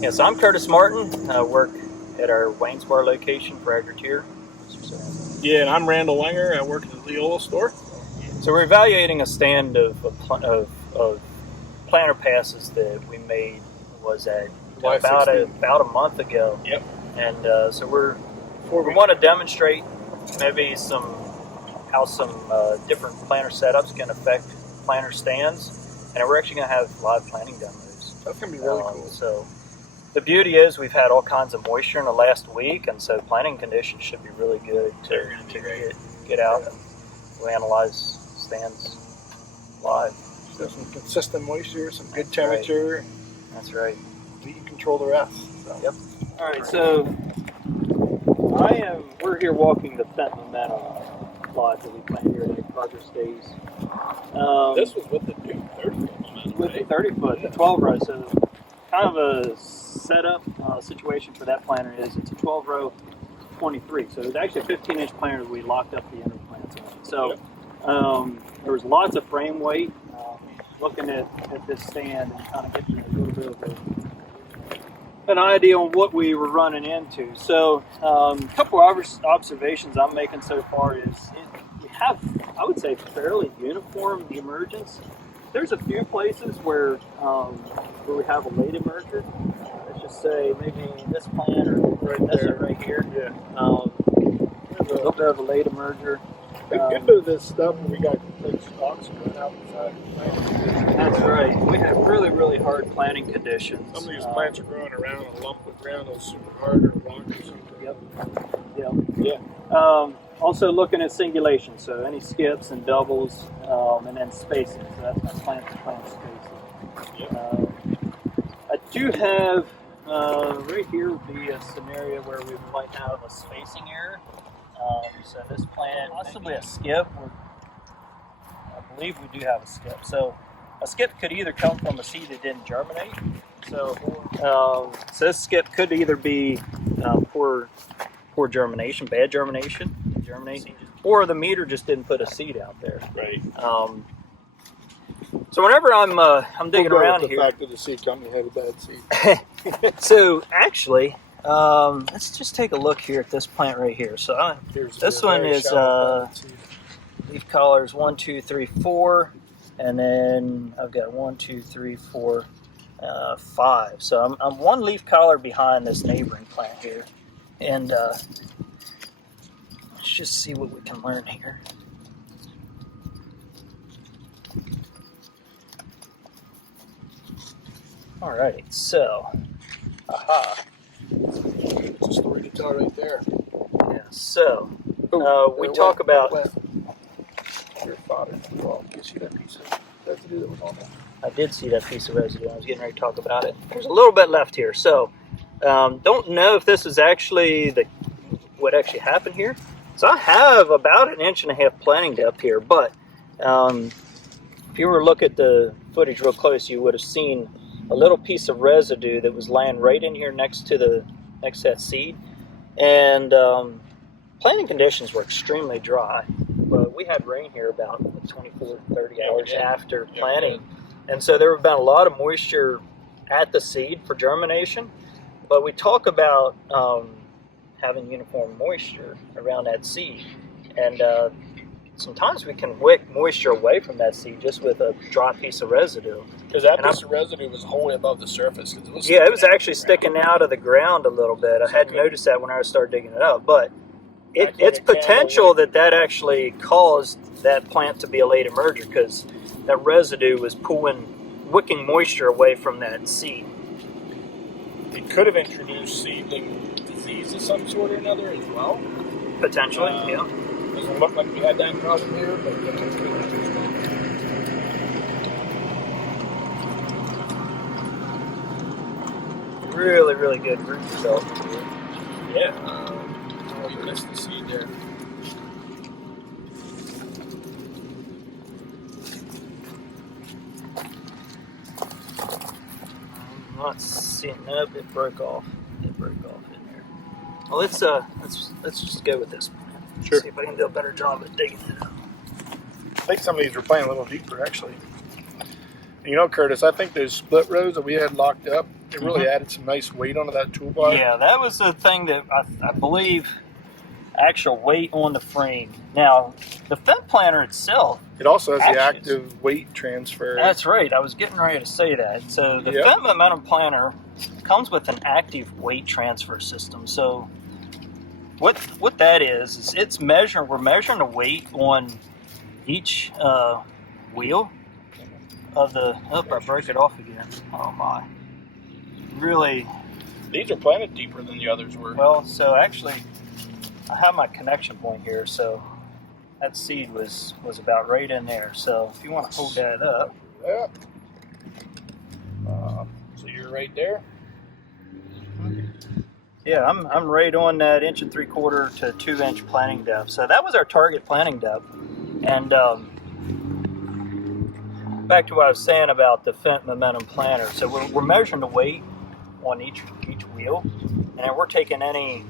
Yes, I'm Curtis Martin. I work at our Waynesboro location for Agriteer. Yeah, and I'm Randal. I work at the Leola store. So we're evaluating a stand of planter passes that we made was at July about 16th. about a month ago. Yep. And so we want to demonstrate maybe how some different planter setups can affect planter stands, and we're actually going to have live planting demos. That's going to be really cool. So the beauty is we've had all kinds of moisture in the last week, and so planting conditions should be really good to get out and analyze stands live. So some consistent moisture, some good temperature. That's right. We can control the rest. So. Yep. All right, so we're here walking the Fendt Momentum lot that we planted here at Progress Days. This was with the new 30-foot Momentum, with the 30-foot, the 12 row. So kind of a setup situation for that planter is it's a 12 row 23. So it's actually a 15-inch planter that we locked up the inner plants on. So there was lots of frame weight. Looking at this stand and kind of getting a little bit of an idea on what we were running into. So a couple of observations I'm making so far is we have, I would say, fairly uniform emergence. There's a few places where we have a late emerger. Let's just say maybe this plant or right here. Yeah. There's a little bit of a late emerger. A good bit of this stuff we got like stalks growing out the side. That's right. We have really, really hard planting conditions. Some of these plants are growing around a lump of ground that's super hard or rock or something. Yep. Yeah. Also looking at singulation, so any skips and doubles, and then spacing. So that's my plant spacing. Yep. I do have right here would be a scenario where we might have a spacing error. So this plant, possibly a skip. I believe we do have a skip. So a skip could either come from a seed that didn't germinate. So this skip could either be poor germination, bad germination, or the meter just didn't put a seed out there. Right. So whenever I'm digging around with the here, fact that the seed company had a bad seed. so actually, let's just take a look here at this plant right here. So this one is leaf collars 1, 2, 3, 4, and then I've got 1, 2, 3, 4, 5. So I'm one leaf collar behind this neighboring plant here, and let's just see what we can learn here. All right, so, It's a story to tell right there. Yeah, so we talk about. Your fodder. Well, you see that piece of residue that was on there? I did see that piece of residue. I was getting ready to talk about it. There's a little bit left here, so don't know if this is actually what actually happened here. So I have about 1.5 inches planting depth here, but if you were to look at the footage real close, you would have seen a little piece of residue that was laying right in here next to that seed, and planting conditions were extremely dry. But we had rain here about 24, 30 hours after planting, and so there have been a lot of moisture at the seed for germination. But we talk about having uniform moisture around that seed, and sometimes we can wick moisture away from that seed just with a dry piece of residue. Because that piece of residue was wholly above the surface. It was actually sticking out of the ground a little bit. I hadn't noticed that when I started digging it up, but it's potential that actually caused that plant to be a late emerger, because that residue was wicking moisture away from that seed. It could have introduced seedling disease of some sort or another as well. Potentially, yeah. Doesn't look like we had that problem here, but it could have. Really, really good root development here. Yeah. You missed the seed there. I'm not seeing. Nope, it broke off. It broke off in there. Well, let's just go with this plant. Sure. See if I can do a better job at digging it up. I think some of these were playing a little deeper, actually. You know, Curtis, I think those split rows that we had locked up It really added some nice weight onto that toolbar. Yeah, that was the thing that I believe, actual weight on the frame. Now, the Fendt planter itself, It also has the actually, active weight transfer. That's right. I was getting ready to say that. So the Fendt Momentum planter comes with an active weight transfer system. So what that is it's measuring. We're measuring the weight on each wheel of the. Oh, I broke it off again. Oh my! Really. These are planted deeper than the others were. Well, so actually, I have my connection point here. So that seed was about right in there. So if you want to hold that up. Yeah. So you're right there. Yeah, I'm right on that 1 3/4 to 2 inch planting depth. So that was our target planting depth. And back to what I was saying about the Fendt Momentum planter. So we're measuring the weight on each wheel, and we're taking any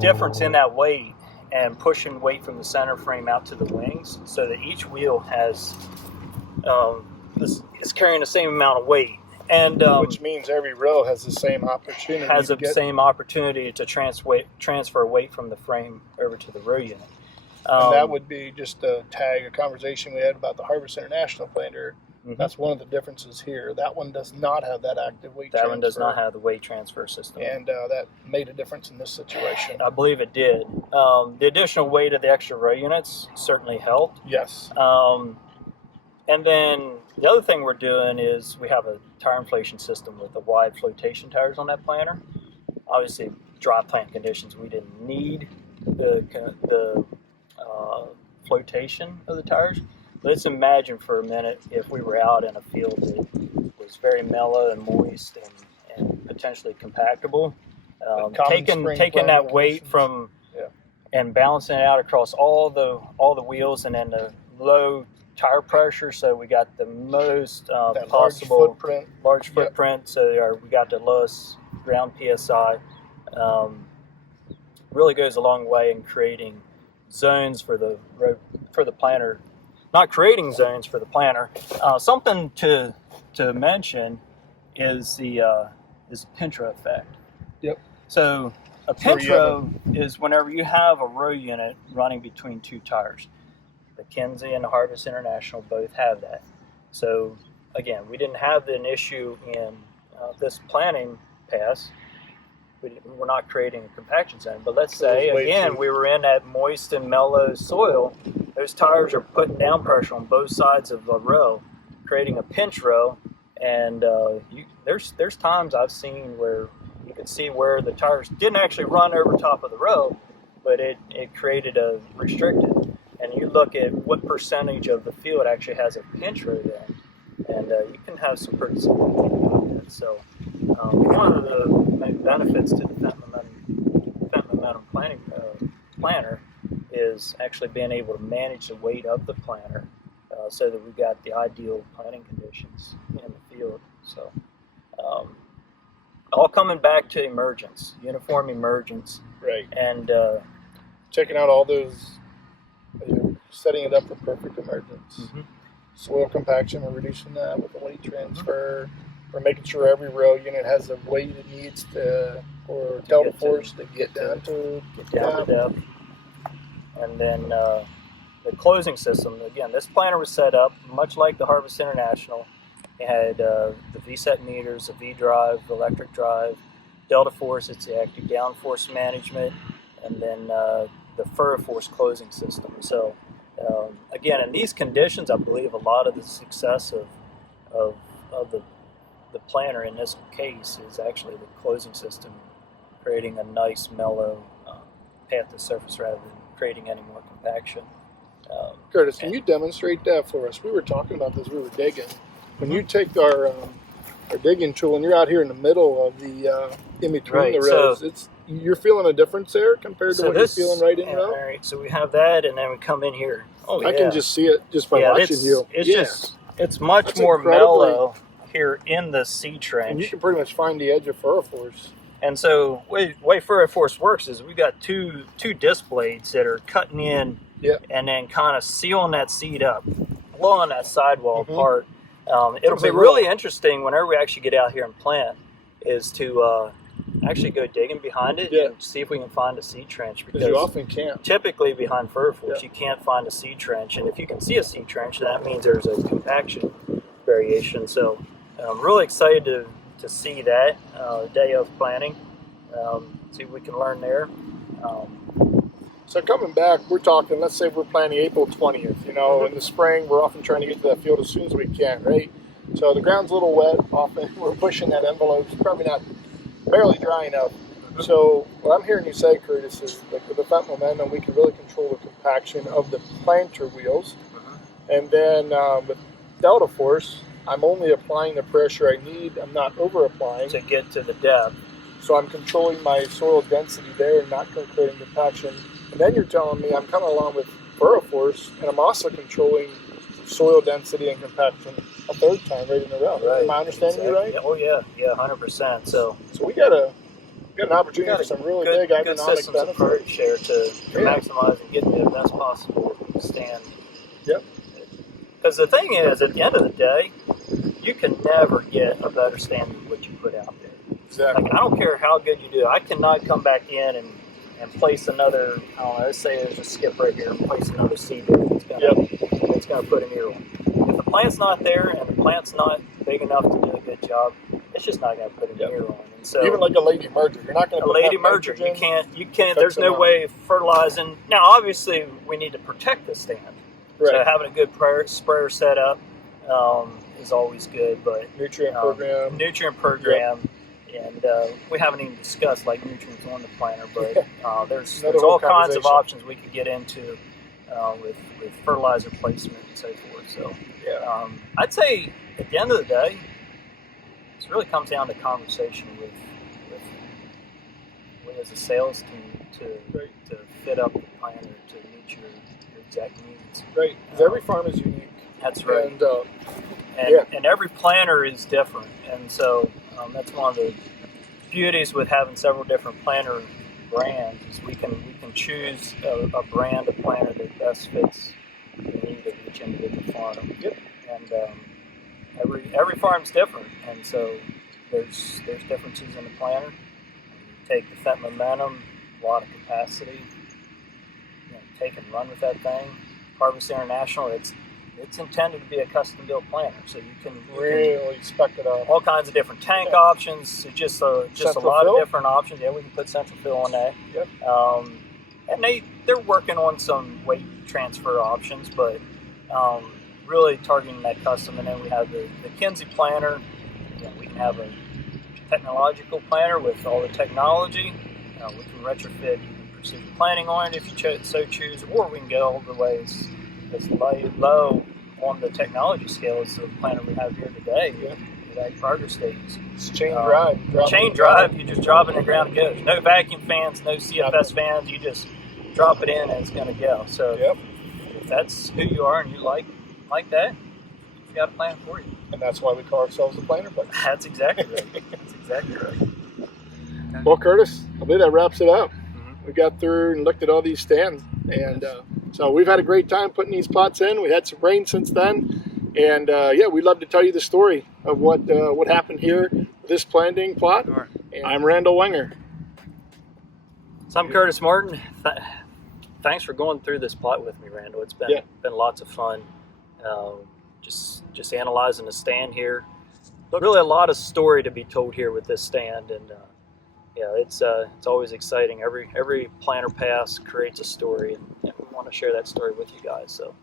difference in that weight and pushing weight from the center frame out to the wings, so that each wheel has is carrying the same amount of weight. And which means every row has the same opportunity. Same opportunity to transfer weight from the frame over to the row unit. And that would be just to tag a conversation we had about the Harvest International planter. Mm-hmm. That's one of the differences here. That one does not have that active weight transfer. That one does not have the weight transfer system. And that made a difference in this situation. I believe it did. The additional weight of the extra row units certainly helped. Yes. And then the other thing we're doing is we have a tire inflation system with the wide flotation tires on that planter. Obviously, dry plant conditions, we didn't need the flotation of the tires. Let's imagine for a minute if we were out in a field that was very mellow and moist and potentially compactable. Taking that weight from and balancing it out across all the wheels, and then the low tire pressure, so we got the most possible large footprint. So we got the lowest ground PSI. Really goes a long way in creating zones for the planter. Not creating zones for the planter. Something to mention is the pinch row effect. Yep. So a pinch row is whenever you have a row unit running between two tires. The Kinsey and the Harvest International both have that. So again, we didn't have an issue in this planting pass. We're not creating a compaction zone. But let's say, again, we were in that moist and mellow soil. Those tires are putting down pressure on both sides of a row, creating a pinch row. And there's times I've seen where you could see where the tires didn't actually run over top of the row, but it created a restricted. And you look at what percentage of the field actually has a pinch row then, and you can have some pretty significant. So one of the benefits to the Fendt Momentum planter is actually being able to manage the weight of the planter so that we got the ideal planting conditions in the field. So all coming back to emergence, uniform emergence. Right. And checking out all those, setting it up for perfect emergence. Mm-hmm. Soil compaction, we're reducing that with the weight transfer. Mm-hmm. We're making sure every row unit has the weight it needs for delta force to get down to depth. And then the closing system, again, this planter was set up much like the Harvest International. It had the VSET meters, the V-drive, the electric drive, delta force, it's the active downforce management, and then the FurrowForce closing system. So again, in these conditions, I believe a lot of the success of the planter in this case is actually the closing system, creating a nice mellow path to surface rather than creating any more compaction. Curtis, can you demonstrate that for us? We were talking about this, we were digging. When you take our digging tool and you're out here in the middle of the in between the rows, so you're feeling a difference there compared to what you're feeling right in the row? All right, so we have that, and then we come in here. Oh, I can just see it just by watching you. It's much more mellow here in the C trench. And you can pretty much find the edge of FurrowForce. And so way FurrowForce works is we've got two disc blades that are cutting in and then kind of sealing that seed up, blowing that sidewall apart. It'll be really interesting whenever we actually get out here and plant, is to actually go digging behind it and see if we can find a seed trench, because you often can't. Typically behind fir forest you can't find a seed trench, and if you can see a seed trench, that means there's a compaction variation. So I'm really excited to see that day of planting, see what we can learn there. So coming back, we're talking, let's say we're planting April 20th, you know, in the spring, we're often trying to get to that field as soon as we can, right? So the ground's a little wet, often we're pushing that envelope, it's probably not, barely dry enough. So what I'm hearing you say, Curtis, is like with the Fendt Momentum, we can really control the compaction of the planter wheels. And then with Delta Force, I'm only applying the pressure I need, I'm not over applying. To get to the depth. So I'm controlling my soil density there and not creating compaction. And then you're telling me I'm coming along with Force, and I'm also controlling soil density and compaction a third time right in a row. Right. Am I understanding you right? Oh yeah, 100%. So we got an opportunity for some really big good economic systems approach there to maximize and get the best possible stand. Yep. Because the thing is, at the end of the day, you can never get a better stand than what you put out there. Exactly. Like, I don't care how good you do. I cannot come back in and place another, I don't know, let's say there's a skip right here, and place another seed there that's going to put an ear on. If the plant's not there and the plant's not big enough to do a good job, it's just not going to put an ear on. And so, even like a lady merger, you're not going to put a lady merger. You can't. There's no way of fertilizing. Now, obviously, we need to protect the stand. Right. So having a good sprayer setup is always good. But nutrient program. And we haven't even discussed like nutrients on the planter, but there's all kinds of options we could get into with fertilizer placement and so forth. So I'd say at the end of the day, it really comes down to conversation with as a sales team to fit up the planter to meet your exact needs. Right, because every farm is unique. That's right. And every planter is different, and so that's one of the beauties with having several different planter brands is we can choose a brand of planter that best fits the need of each individual farm. Yep. And every farm's different, and so there's differences in the planter. You take the Fendt Momentum, a lot of capacity. Take and run with that thing. Harvest International, it's intended to be a custom built planter, so you can spec it out. All kinds of different tank options, just a lot of different options. Yeah, we can put central fill on that. Yep. And they're working on some weight transfer options, but really targeting that custom. And then we have the Kinsey planter. We can have a technological planter with all the technology. We can retrofit precision planting on it if you so choose, or we can go all the way as low on the technology scale as the planter we have here today. That progress stage. It's chain drive. Chain drive, you just drop it in the ground, it goes. No vacuum fans, no CFS fans, you just drop it in and it's going to go. So if that's who you are and you like that, we've got a plan for you. And that's why we call ourselves the planter place. That's exactly right. That's exactly right. Well, Curtis, I believe that wraps it up. We got through and looked at all these stands, and so we've had a great time putting these plots in. We had some rain since then, and we'd love to tell you the story of what happened here with this planting plot. Sure. I'm Randal Wenger. So I'm Curtis Martin. Thanks for going through this plot with me, Randal. It's been lots of fun. Just analyzing the stand here. Really a lot of story to be told here with this stand, and it's always exciting. Every planter pass creates a story, and we want to share that story with you guys. So